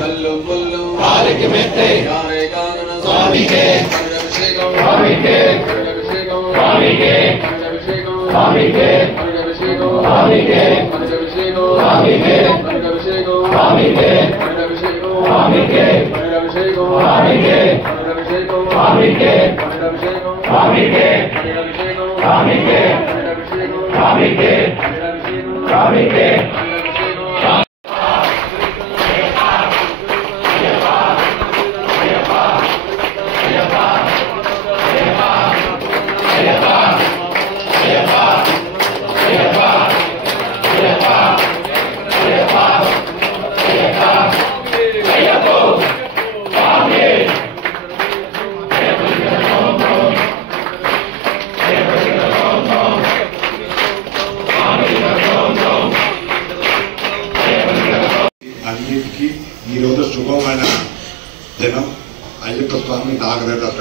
కల్లు పుల్లు కాలికి మెట్టే కారే కారణ స్వామికే అభిషేకం స్వామికే అభిషేకం స్వామికే అభిషేకం స్వామికే అభిషేకం స్వామికే అభిషేకం స్వామికే అభిషేకం స్వామికే అభిషేకం స్వామికే అభిషేకం స్వామికే అభిషేకం స్వామికే అభిషేకం స్వామికే అభిషేకం స్వామికే అభిషేకం స్వామికే స్వామికే అన్నిటికీ ఈరోజు శుభమైన దినం అయ్యప్ప స్వామి నాగరాజ.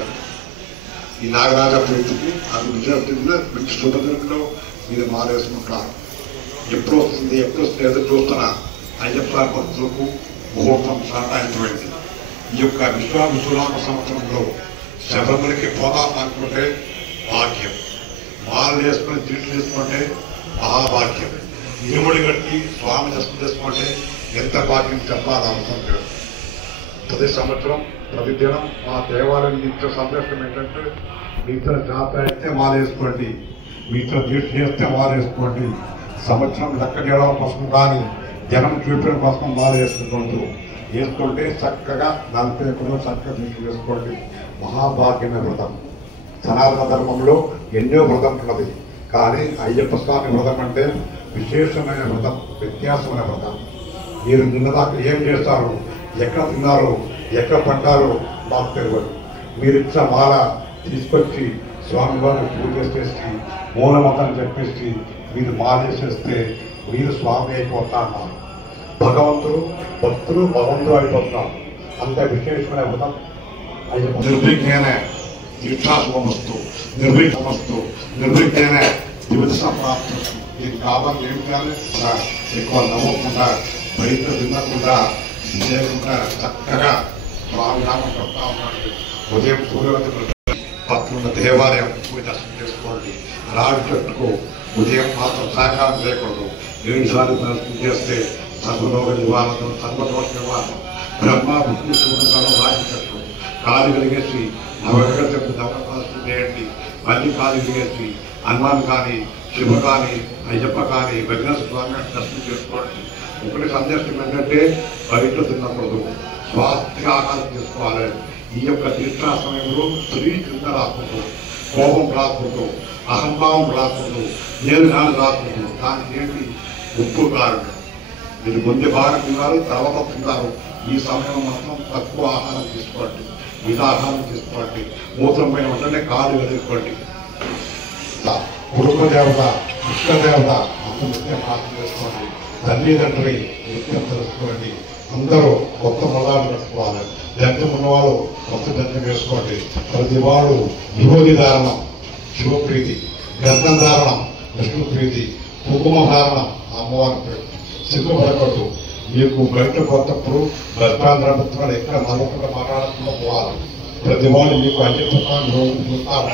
ఈ నాగరాజ ప్రీతికి అది మంచి శుభదినంలో మీరు మారేసుకుంటారు. ఎప్పుడు వస్తుంది ఎదురు చూస్తున్న అయ్యప్ప భక్తులకు ముహూర్తం సాటాయించబడింది. ఈ యొక్క విశ్వామిశ్వరామ సంవత్సరంలో శబరిమలకి పోదాం అనుకుంటే భాగ్యం, మాలు వేసుకుని తీర్చి తీసుకుంటే మహాభాగ్యం, ఇరుముడి కట్టి స్వామి దర్శనం చేసుకుంటే ఎంత భాగ్యం చెప్పాలి అవసరం లేదు. ప్రతి సంవత్సరం ప్రతిదినం మా దేవాలయం ఇచ్చే సందేశం ఏంటంటే మీతో జాతర అయితే మాలేసుకోండి, మీతో దీక్ష చేస్తే మాలేసుకోండి, సంవత్సరం లెక్క చేయడం కోసం కానీ జనం చూపడం కోసం మాలేసుకోవద్దు, వేసుకుంటే చక్కగా 40 రోజులు చక్కగా దీక్ష చేసుకోండి. మహాభాగ్యమైన వ్రతం. సనాతన ధర్మంలో ఎన్నో వ్రతం ఉన్నది, కానీ అయ్యప్ప స్వామి వ్రతం అంటే విశేషమైన వ్రతం, వ్యత్యాసమైన వ్రతం. మీరు నిన్నదాకా ఏం చేస్తారు, ఎక్కడ తిన్నారు, ఎక్కడ పడ్డారో మాకు తెలియదు. మీరు ఇచ్చిన మాల తీసుకొచ్చి స్వామివారిని పూజ చేసి మూలమతం చెప్పేసి మీరు మాలేసేస్తే మీరు స్వామి అయిపోతా అన్నారు. భగవంతుడు భక్తులు అయిపోతున్నారు. అంత విశేషమైన వ్రతం అయ్యప్ప. నిర్విఘ్నేన దీక్షాశుభమస్తు, నిర్విఘ్నమస్తు, నిర్విఘ్నేన దివస సంప్రాప్తస్తు. ఇది కావాలి ఏం కానీ ఎక్కువ నవ్వకుండా బయట తినకుండా చేయకుండా చక్కగా స్వామినామం చెప్తా ఉన్నాడు. ఉదయం సూర్యోదయం పక్కనున్న దేవాలయం పోయి దర్శనం చేసుకోండి. రావి చెట్టుకు ఉదయం మాత్రం సాయంకాలం చేయకూడదు. 7 సార్లు దర్శనం చేస్తే సర్వలోక నివారణం, సర్వదోష నివారణం. బ్రహ్మ విష్ణు శివుడు రావి చెట్టు కాలు కలిగేసి నవగ్రహ దర్శనం చేయండి. మళ్ళీ కాలు కలిగేసి హనుమాన్ కానీ, శివ కానీ, అయ్యప్ప కానీ, వెంకటేశ్వర స్వామి దర్శనం చేసుకోండి. ఒకటి సందేశం ఏంటంటే బయట తిన్నప్పుడు స్వాస్థ్య ఆహారం తీసుకోవాలి. ఈ యొక్క దీక్షా సమయంలో స్త్రీ కింద రాకూడదు, కోపం రాకూడదు, అహంభావం రాకూడదు, నేను రాకూడదు. దానికి ఏంటి ఉప్పు కారణం. మీరు ముందు బాగా తిన్నారు, తర్వాత తిన్నారు. ఈ సమయంలో మాత్రం తక్కువ ఆహారం తీసుకోండి, మితాహారం తీసుకోండి. మూత్రం పైన ఉంటేనే కాలు వెతుక్కోండి. కుటుంబ దేవత, ఇష్టదేవత అందరూ నిత్యం ప్రార్థన చేసుకోండి. తల్లిదండ్రి నిత్యం తెలుసుకోండి. అందరూ కొత్త మొదలు పెట్టుకోవాలి. జంతువు ఉన్నవాళ్ళు కొత్త జంతువు వేసుకోండి. ప్రతి వాడు విభూతి ధారణం శివప్రీతి, గంధం ధారణం విష్ణు ప్రీతి, కుంకుమ ధారణం అమ్మవారి ప్రీతి. సిగ్గుపడకూడదు. మీకు బయట కొత్తప్పుడు బస్టాంధ్రపత్రాలు ఎక్కడ నమ్మకుండా మాట్లాడకుండా పోవాలి. ప్రతి వాళ్ళు మీకు అయ్యప్పని రోజు చూస్తారు.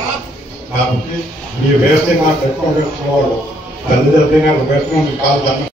కాబట్టి మీరు వేస్తే నాకు ఎక్కువ వేసుకున్న వాళ్ళు తల్లిదండ్రులు వేసుకున్న కాదు